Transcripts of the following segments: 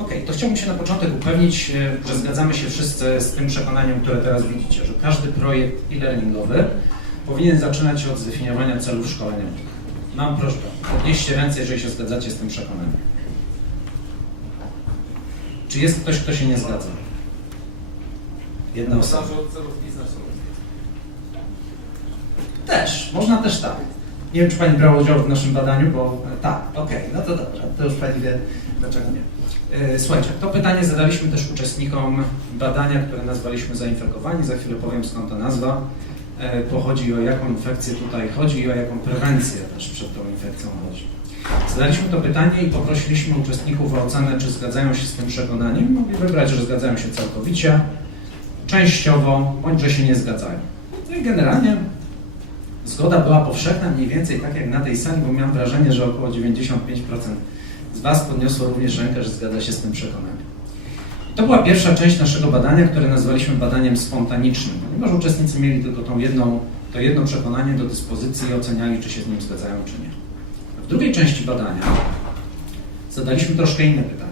Ok, to chciałbym się na początek upewnić, e, że zgadzamy się wszyscy z tym przekonaniem, które teraz widzicie, że każdy projekt e-learningowy powinien zaczynać od zdefiniowania celów szkoleniowych. Mam prośbę, podnieście ręce, jeżeli się zgadzacie z tym przekonaniem. Czy jest ktoś, kto się nie zgadza? Jedna osoba. Też, można też tak. Nie wiem, czy Pani brała udział w naszym badaniu, bo e, tak, okej, no to dobrze, to już Pani wie, dlaczego nie. E, Słuchajcie, to pytanie zadaliśmy też uczestnikom badania, które nazwaliśmy zainfekowani. Za chwilę powiem skąd ta nazwa. E, Pochodzi o jaką infekcję tutaj chodzi i o jaką prewencję też przed tą infekcją chodzi. Zadaliśmy to pytanie i poprosiliśmy uczestników o ocenę, czy zgadzają się z tym przekonaniem. Mogli wybrać, że zgadzają się całkowicie, częściowo, bądź że się nie zgadzają. No i generalnie Zgoda była powszechna mniej więcej tak jak na tej sali, bo miałem wrażenie, że około 95% z Was podniosło również rękę, że zgadza się z tym przekonaniem. I to była pierwsza część naszego badania, które nazwaliśmy badaniem spontanicznym, ponieważ uczestnicy mieli tylko tą jedną, to jedno przekonanie do dyspozycji i oceniali, czy się z nim zgadzają, czy nie. W drugiej części badania zadaliśmy troszkę inne pytanie.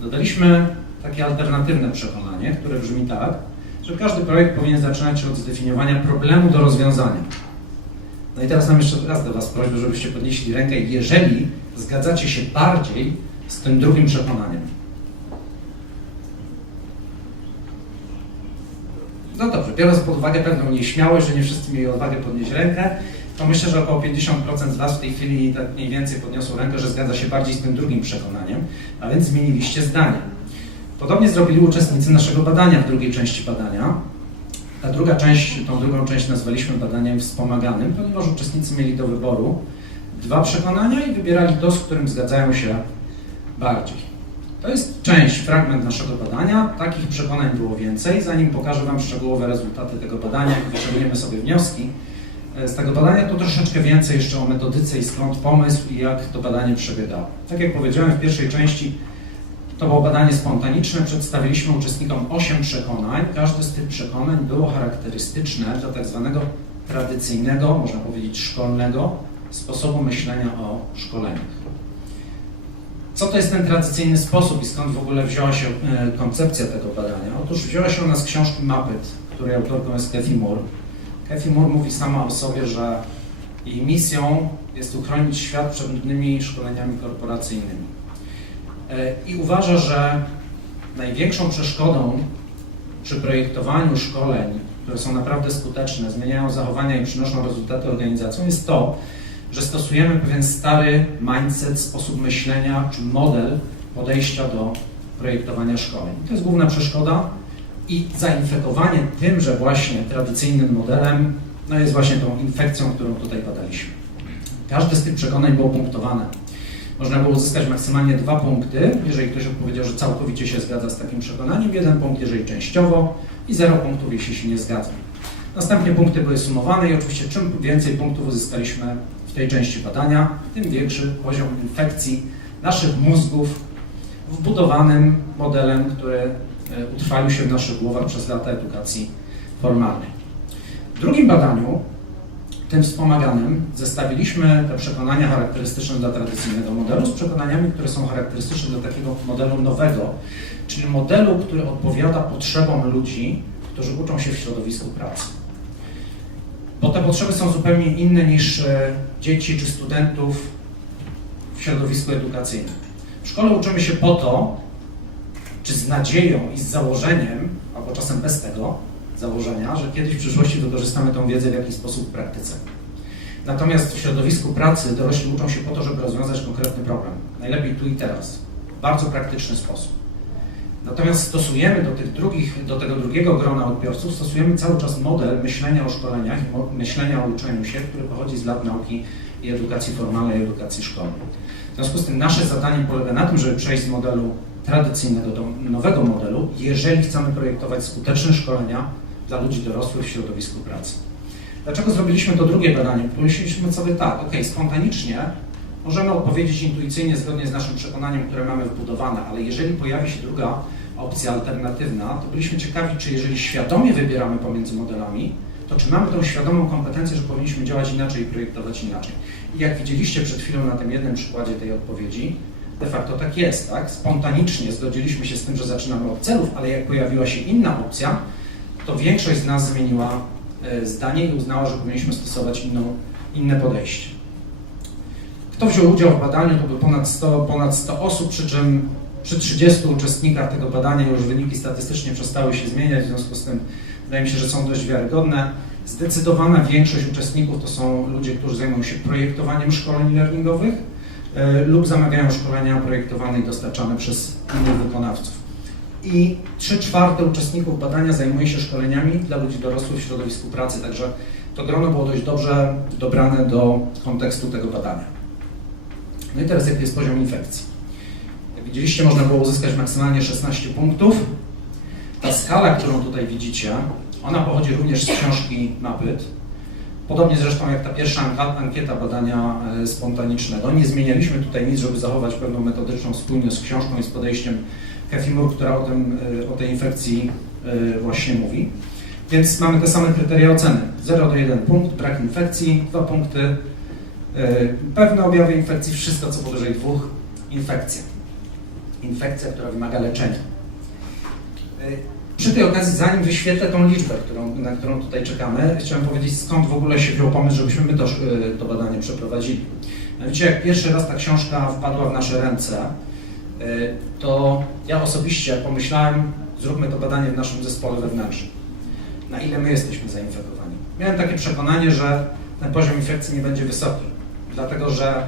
Dodaliśmy takie alternatywne przekonanie, które brzmi tak, że każdy projekt powinien zaczynać się od zdefiniowania problemu do rozwiązania. No i teraz mam jeszcze raz do Was prośbę, żebyście podnieśli rękę, jeżeli zgadzacie się bardziej z tym drugim przekonaniem. No dobrze, biorąc pod uwagę pewną nieśmiałość, że nie wszyscy mieli odwagę podnieść rękę, to myślę, że około 50% z Was w tej chwili tak mniej więcej podniosło rękę, że zgadza się bardziej z tym drugim przekonaniem, a więc zmieniliście zdanie. Podobnie zrobili uczestnicy naszego badania w drugiej części badania. Ta druga część, tą drugą część nazwaliśmy badaniem wspomaganym, ponieważ uczestnicy mieli do wyboru dwa przekonania i wybierali to, z którym zgadzają się bardziej. To jest część, fragment naszego badania. Takich przekonań było więcej. Zanim pokażę Wam szczegółowe rezultaty tego badania i wyciągniemy sobie wnioski e, z tego badania, to troszeczkę więcej jeszcze o metodyce i skąd pomysł i jak to badanie przebiegało. Tak jak powiedziałem w pierwszej części, to było badanie spontaniczne. Przedstawiliśmy uczestnikom 8 przekonań. Każde z tych przekonań było charakterystyczne dla tak zwanego tradycyjnego, można powiedzieć szkolnego sposobu myślenia o szkoleniach. Co to jest ten tradycyjny sposób i skąd w ogóle wzięła się e, koncepcja tego badania? Otóż wzięła się ona z książki Muppet, której autorką jest Kathy Moore. Kathy Moore mówi sama o sobie, że jej misją jest uchronić świat przed nudnymi szkoleniami korporacyjnymi. E, I uważa, że największą przeszkodą przy projektowaniu szkoleń, które są naprawdę skuteczne, zmieniają zachowania i przynoszą rezultaty organizacjom, jest to, że stosujemy pewien stary mindset, sposób myślenia czy model podejścia do projektowania szkoleń. To jest główna przeszkoda i zainfekowanie tymże właśnie tradycyjnym modelem no jest właśnie tą infekcją, którą tutaj badaliśmy. Każde z tych przekonań było punktowane. Można było uzyskać maksymalnie dwa punkty, jeżeli ktoś odpowiedział, że całkowicie się zgadza z takim przekonaniem, jeden punkt, jeżeli częściowo i zero punktów, jeśli się nie zgadza. Następnie punkty były sumowane i oczywiście czym więcej punktów uzyskaliśmy w tej części badania, tym większy poziom infekcji naszych mózgów wbudowanym modelem, który e, utrwalił się w naszych głowach przez lata edukacji formalnej. W drugim badaniu tym wspomaganym zestawiliśmy te przekonania charakterystyczne dla tradycyjnego modelu z przekonaniami, które są charakterystyczne dla takiego modelu nowego, czyli modelu, który odpowiada potrzebom ludzi, którzy uczą się w środowisku pracy. Bo te potrzeby są zupełnie inne niż e, dzieci czy studentów w środowisku edukacyjnym. W szkole uczymy się po to, czy z nadzieją i z założeniem, albo czasem bez tego, założenia, że kiedyś w przyszłości wykorzystamy tą wiedzę w jakiś sposób w praktyce. Natomiast w środowisku pracy dorośli uczą się po to, żeby rozwiązać konkretny problem. Najlepiej tu i teraz. W bardzo praktyczny sposób. Natomiast stosujemy do, tych drugich, do tego drugiego grona odbiorców, stosujemy cały czas model myślenia o szkoleniach myślenia o uczeniu się, który pochodzi z lat nauki i edukacji formalnej, i edukacji szkolnej. W związku z tym nasze zadanie polega na tym, żeby przejść z modelu tradycyjnego do nowego modelu, jeżeli chcemy projektować skuteczne szkolenia dla ludzi dorosłych w środowisku pracy. Dlaczego zrobiliśmy to drugie badanie? Pomyśleliśmy sobie tak, ok, spontanicznie możemy odpowiedzieć intuicyjnie zgodnie z naszym przekonaniem, które mamy wbudowane, ale jeżeli pojawi się druga opcja alternatywna, to byliśmy ciekawi, czy jeżeli świadomie wybieramy pomiędzy modelami, to czy mamy tą świadomą kompetencję, że powinniśmy działać inaczej i projektować inaczej. I jak widzieliście przed chwilą na tym jednym przykładzie tej odpowiedzi, de facto tak jest, tak? Spontanicznie zgodziliśmy się z tym, że zaczynamy od celów, ale jak pojawiła się inna opcja, to większość z nas zmieniła e, zdanie i uznała, że powinniśmy stosować inną, inne podejście. Kto wziął udział w badaniu, to było ponad 100, ponad 100 osób, przy czym przy 30 uczestnikach tego badania już wyniki statystycznie przestały się zmieniać, w związku z tym wydaje mi się, że są dość wiarygodne. Zdecydowana większość uczestników to są ludzie, którzy zajmują się projektowaniem szkoleń learningowych e, lub zamawiają szkolenia projektowane i dostarczane przez innych wykonawców. I 3 czwarte uczestników badania zajmuje się szkoleniami dla ludzi dorosłych w środowisku pracy, także to grono było dość dobrze dobrane do kontekstu tego badania. No i teraz jaki jest poziom infekcji? Jak widzieliście, można było uzyskać maksymalnie 16 punktów. Ta skala, którą tutaj widzicie, ona pochodzi również z książki Mapyt. Podobnie zresztą jak ta pierwsza ankieta badania e, spontanicznego. Nie zmienialiśmy tutaj nic, żeby zachować pewną metodyczną spójność z książką i z podejściem Moore, która o, tym, e, o tej infekcji e, właśnie mówi. Więc mamy te same kryteria oceny. 0 do 1 punkt, brak infekcji, 2 punkty, e, pewne objawy infekcji, wszystko co powyżej dwóch, infekcja. Infekcja, która wymaga leczenia. Przy tej okazji, zanim wyświetlę tą liczbę, którą, na którą tutaj czekamy, chciałem powiedzieć, skąd w ogóle się wziął pomysł, żebyśmy my to, to badanie przeprowadzili. Mianowicie, jak pierwszy raz ta książka wpadła w nasze ręce, to ja osobiście pomyślałem, zróbmy to badanie w naszym zespole wewnętrznym. Na ile my jesteśmy zainfekowani. Miałem takie przekonanie, że ten poziom infekcji nie będzie wysoki, dlatego że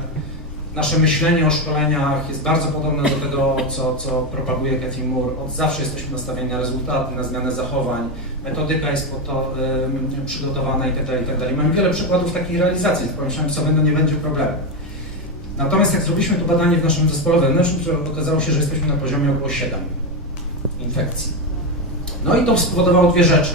nasze myślenie o szkoleniach jest bardzo podobne do tego, co, co propaguje Kathy Moore. Od zawsze jesteśmy nastawieni na rezultaty, na zmianę zachowań. Metodyka jest po to ym, przygotowana itd., itd. Mamy wiele przykładów takiej realizacji, pomyślałem sobie, no nie będzie problemu. Natomiast jak zrobiliśmy to badanie w naszym zespole wewnętrznym, to okazało się, że jesteśmy na poziomie około 7 infekcji. No i to spowodowało dwie rzeczy.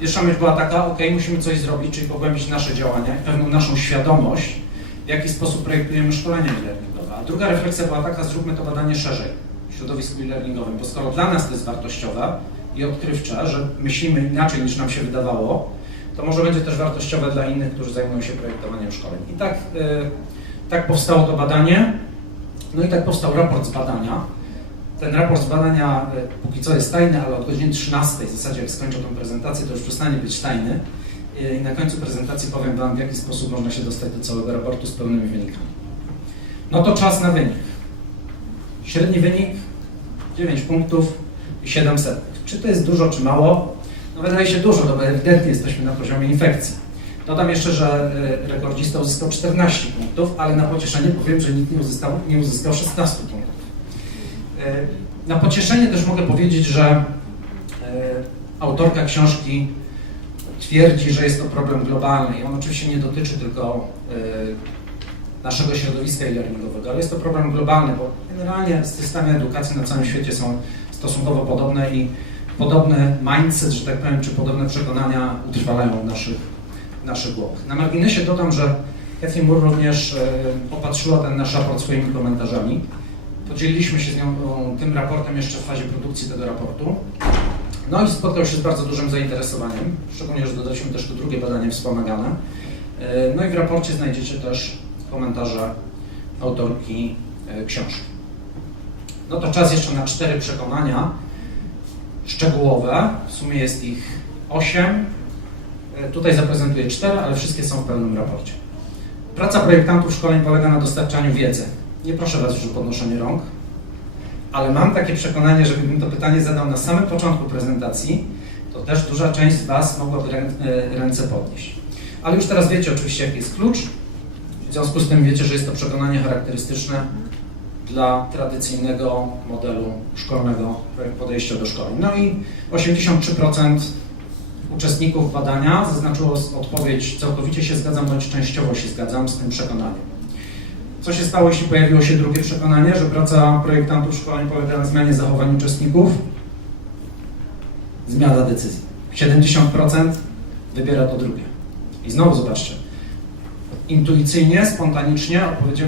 Pierwsza myśl była taka, ok, musimy coś zrobić, czyli pogłębić nasze działania, pewną naszą świadomość, w jaki sposób projektujemy szkolenia e-learningowe. A druga refleksja była taka, zróbmy to badanie szerzej w środowisku e-learningowym, bo skoro dla nas to jest wartościowe i odkrywcze, że myślimy inaczej niż nam się wydawało, to może będzie też wartościowe dla innych, którzy zajmują się projektowaniem szkoleń. I tak, y, tak powstało to badanie, no i tak powstał raport z badania. Ten raport z badania y, póki co jest tajny, ale od godziny 13 w zasadzie jak skończę tą prezentację, to już przestanie być tajny. Y, I na końcu prezentacji powiem Wam, w jaki sposób można się dostać do całego raportu z pełnymi wynikami. No to czas na wynik. Średni wynik 9 punktów i 700. Czy to jest dużo, czy mało? No wydaje się dużo, no bo ewidentnie jesteśmy na poziomie infekcji. Dodam jeszcze, że y, rekordzista uzyskał 14 punktów, ale na pocieszenie powiem, że nikt nie uzyskał, nie uzyskał 16 punktów. Y, Na pocieszenie też mogę powiedzieć, że y, autorka książki twierdzi, że jest to problem globalny i on oczywiście nie dotyczy tylko naszego środowiska e-learningowego, ale jest to problem globalny, bo generalnie systemy edukacji na całym świecie są stosunkowo podobne i podobny mindset, że tak powiem, czy podobne przekonania utrwalają naszych, naszych głowach. Na marginesie dodam, że Kathy Moore również y, opatrzyła ten nasz raport swoimi komentarzami. Podzieliliśmy się z nią o, tym raportem jeszcze w fazie produkcji tego raportu. No i spotkał się z bardzo dużym zainteresowaniem, szczególnie, że dodaliśmy też to drugie badanie wspomagane. E, No i w raporcie znajdziecie też komentarze autorki e, książki. No to czas jeszcze na cztery przekonania szczegółowe. W sumie jest ich osiem. E, Tutaj zaprezentuję cztery, ale wszystkie są w pełnym raporcie. Praca projektantów szkoleń polega na dostarczaniu wiedzy. Nie proszę Was już o podnoszenie rąk, ale mam takie przekonanie, że gdybym to pytanie zadał na samym początku prezentacji, to też duża część z Was mogłaby e, ręce podnieść. Ale już teraz wiecie oczywiście, jaki jest klucz. W związku z tym wiecie, że jest to przekonanie charakterystyczne dla tradycyjnego modelu szkolnego podejścia do szkoleń. No i 83% uczestników badania zaznaczyło odpowiedź całkowicie się zgadzam, bądź częściowo się zgadzam z tym przekonaniem. Co się stało, jeśli pojawiło się drugie przekonanie, że praca projektantów szkoleń polega na zmianie zachowań uczestników? Zmiana decyzji. 70% wybiera to drugie. I znowu zobaczcie, intuicyjnie, spontanicznie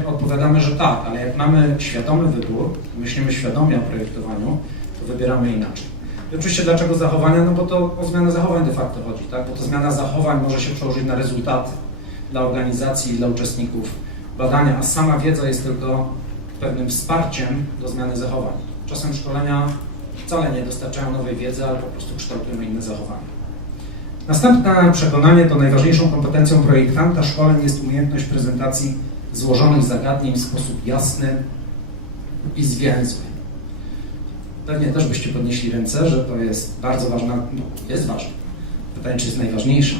odpowiadamy, że tak, ale jak mamy świadomy wybór, myślimy świadomie o projektowaniu, to wybieramy inaczej. Oczywiście dlaczego zachowania? No bo to o zmianę zachowań de facto chodzi, tak? Bo to zmiana zachowań może się przełożyć na rezultaty dla organizacji i dla uczestników badania, a sama wiedza jest tylko pewnym wsparciem do zmiany zachowań. Czasem szkolenia wcale nie dostarczają nowej wiedzy, ale po prostu kształtują inne zachowania. Następne przekonanie to najważniejszą kompetencją projektanta szkoleń jest umiejętność prezentacji złożonych zagadnień w sposób jasny i zwięzły. Pewnie też byście podnieśli ręce, że to jest bardzo ważna, no, jest ważne. Pytanie, czy jest najważniejsza?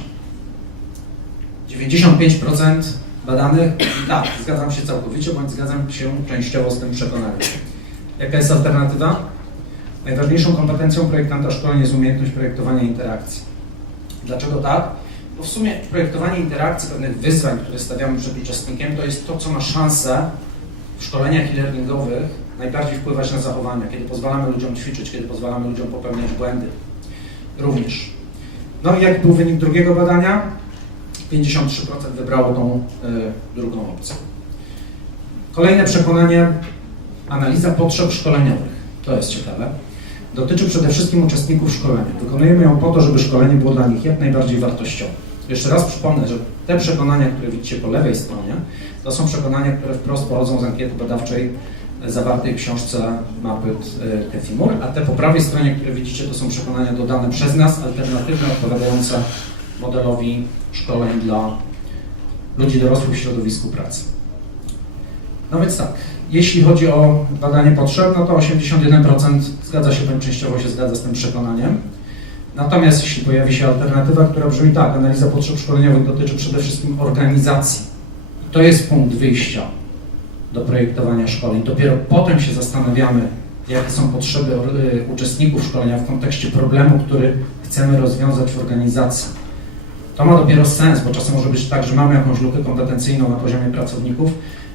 95% badanych, tak, zgadzam się całkowicie, bądź zgadzam się częściowo z tym przekonaniem. Jaka jest alternatywa? Najważniejszą kompetencją projektanta szkoleń jest umiejętność projektowania interakcji. Dlaczego tak? Bo w sumie projektowanie interakcji, pewnych wyzwań, które stawiamy przed uczestnikiem, to jest to, co ma szansę w szkoleniach e-learningowych najbardziej wpływać na zachowania, kiedy pozwalamy ludziom ćwiczyć, kiedy pozwalamy ludziom popełniać błędy. Również. No i jak był wynik drugiego badania? 53% wybrało tą y, drugą opcję. Kolejne przekonanie, analiza potrzeb szkoleniowych. To jest ciekawe. Dotyczy przede wszystkim uczestników szkolenia. Wykonujemy ją po to, żeby szkolenie było dla nich jak najbardziej wartościowe. Jeszcze raz przypomnę, że te przekonania, które widzicie po lewej stronie, to są przekonania, które wprost pochodzą z ankiety badawczej zawartej w książce mapy Tefimur, a te po prawej stronie, które widzicie, to są przekonania dodane przez nas, alternatywne, odpowiadające modelowi szkoleń dla ludzi dorosłych w środowisku pracy. No więc tak, jeśli chodzi o badanie potrzeb, no to 81% zgadza się, bądź częściowo się zgadza z tym przekonaniem. Natomiast jeśli pojawi się alternatywa, która brzmi tak, analiza potrzeb szkoleniowych dotyczy przede wszystkim organizacji. To jest punkt wyjścia do projektowania szkoleń. Dopiero potem się zastanawiamy, jakie są potrzeby y, uczestników szkolenia w kontekście problemu, który chcemy rozwiązać w organizacji. To ma dopiero sens, bo czasem może być tak, że mamy jakąś lukę kompetencyjną na poziomie pracowników,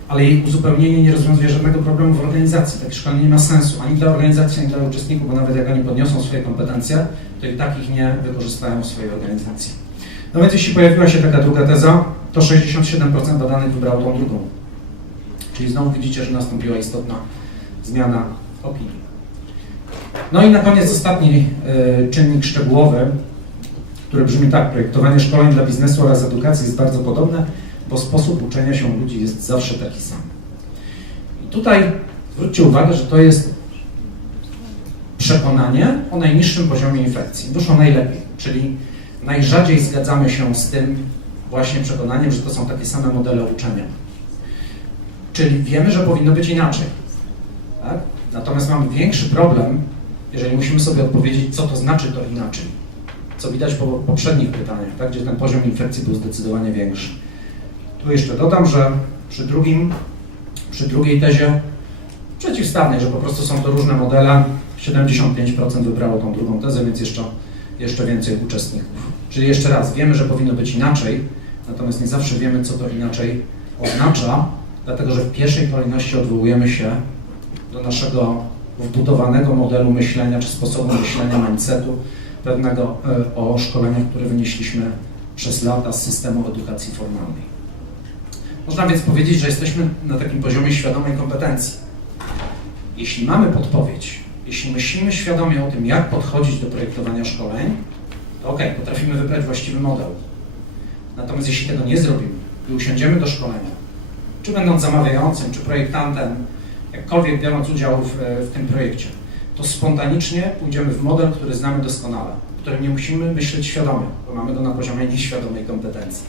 ale jej uzupełnienie nie rozwiązuje żadnego problemu w organizacji. Takie szkolenie nie ma sensu ani dla organizacji, ani dla uczestników, bo nawet jak oni podniosą swoje kompetencje, to i tak ich nie wykorzystają w swojej organizacji. No więc jeśli pojawiła się taka druga teza, to 67% badanych wybrało tą drugą. Czyli znowu widzicie, że nastąpiła istotna zmiana opinii. No i na koniec ostatni y, czynnik szczegółowy, który brzmi tak, projektowanie szkoleń dla biznesu oraz edukacji jest bardzo podobne, bo sposób uczenia się ludzi jest zawsze taki sam. I tutaj zwróćcie uwagę, że to jest przekonanie o najniższym poziomie infekcji. Wyszło najlepiej, czyli najrzadziej zgadzamy się z tym właśnie przekonaniem, że to są takie same modele uczenia. Czyli wiemy, że powinno być inaczej. Tak? Natomiast mamy większy problem, jeżeli musimy sobie odpowiedzieć, co to znaczy to inaczej. Co widać po poprzednich pytaniach, tak? gdzie ten poziom infekcji był zdecydowanie większy. Tu jeszcze dodam, że przy drugim, przy drugiej tezie przeciwstawnej, że po prostu są to różne modele, 75% wybrało tą drugą tezę, więc jeszcze, jeszcze więcej uczestników. Czyli jeszcze raz, wiemy, że powinno być inaczej, natomiast nie zawsze wiemy, co to inaczej oznacza, dlatego że w pierwszej kolejności odwołujemy się do naszego wbudowanego modelu myślenia czy sposobu myślenia, mindsetu, pewnego e, o szkoleniach, które wynieśliśmy przez lata z systemu edukacji formalnej. Można więc powiedzieć, że jesteśmy na takim poziomie świadomej kompetencji. Jeśli mamy podpowiedź, jeśli myślimy świadomie o tym, jak podchodzić do projektowania szkoleń, to ok, potrafimy wybrać właściwy model. Natomiast jeśli tego nie zrobimy i usiądziemy do szkolenia, czy będąc zamawiającym, czy projektantem, jakkolwiek biorąc udział w, w tym projekcie, to spontanicznie pójdziemy w model, który znamy doskonale, w którym nie musimy myśleć świadomie, bo mamy go na poziomie nieświadomej kompetencji,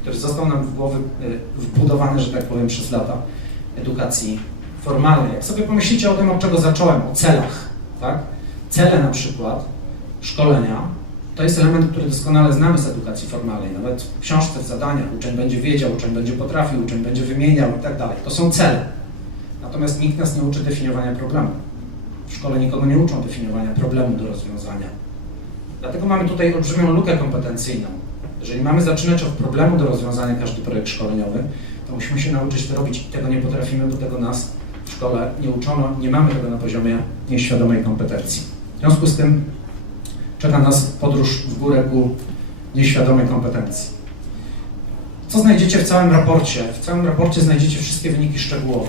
który został nam w głowy y, wbudowany, że tak powiem, przez lata edukacji formalnej. Jak sobie pomyślicie o tym, od czego zacząłem, o celach, tak? Cele na przykład szkolenia to jest element, który doskonale znamy z edukacji formalnej. Nawet w książce, w zadaniach uczeń będzie wiedział, uczeń będzie potrafił, uczeń będzie wymieniał i tak dalej. To są cele. Natomiast nikt nas nie uczy definiowania problemu. W szkole nikogo nie uczą definiowania problemu do rozwiązania. Dlatego mamy tutaj olbrzymią lukę kompetencyjną. Jeżeli mamy zaczynać od problemu do rozwiązania każdy projekt szkoleniowy, to musimy się nauczyć to robić tego nie potrafimy, bo tego nas w szkole nie uczono, nie mamy tego na poziomie nieświadomej kompetencji. W związku z tym czeka nas podróż w górę ku nieświadomej kompetencji. Co znajdziecie w całym raporcie? W całym raporcie znajdziecie wszystkie wyniki szczegółowe.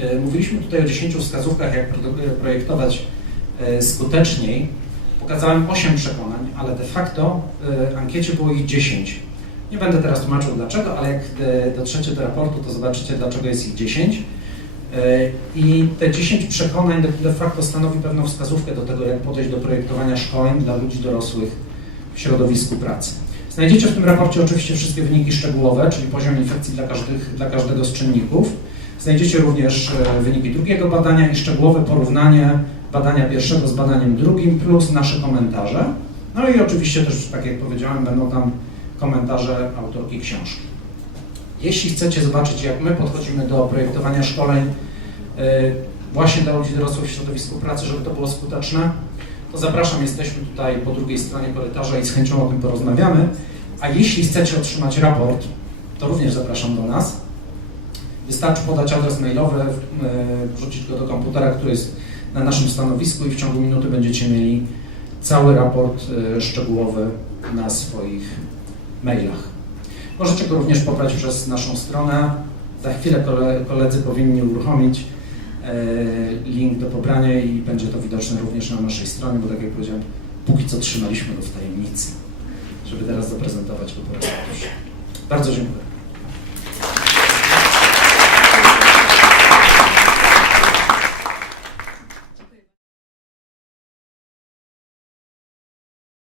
E, mówiliśmy tutaj o 10 wskazówkach, jak projektować e, skuteczniej. Pokazałem 8 przekonań, ale de facto w ankiecie było ich 10. Nie będę teraz tłumaczył dlaczego, ale jak dotrzecie do raportu, to zobaczycie, dlaczego jest ich 10. E, I te 10 przekonań de, facto stanowi pewną wskazówkę do tego, jak podejść do projektowania szkoleń dla ludzi dorosłych w środowisku pracy. Znajdziecie w tym raporcie oczywiście wszystkie wyniki szczegółowe, czyli poziom infekcji dla, każdych, dla każdego z czynników. Znajdziecie również e, wyniki drugiego badania i szczegółowe porównanie badania pierwszego z badaniem drugim, plus nasze komentarze. No i oczywiście też, tak jak powiedziałem, będą tam komentarze autorki książki. Jeśli chcecie zobaczyć, jak my podchodzimy do projektowania szkoleń właśnie dla ludzi dorosłych w środowisku pracy, żeby to było skuteczne, to zapraszam, jesteśmy tutaj po drugiej stronie korytarza i z chęcią o tym porozmawiamy. A jeśli chcecie otrzymać raport, to również zapraszam do nas. Wystarczy podać adres mailowy, e, wrzucić go do komputera, który jest na naszym stanowisku i w ciągu minuty będziecie mieli cały raport e, szczegółowy na swoich mailach. Możecie go również pobrać przez naszą stronę. Za chwilę kole- koledzy powinni uruchomić e, link do pobrania i będzie to widoczne również na naszej stronie, bo tak jak powiedziałem, póki co trzymaliśmy go w tajemnicy, żeby teraz zaprezentować po raz pierwszy. Bardzo dziękuję.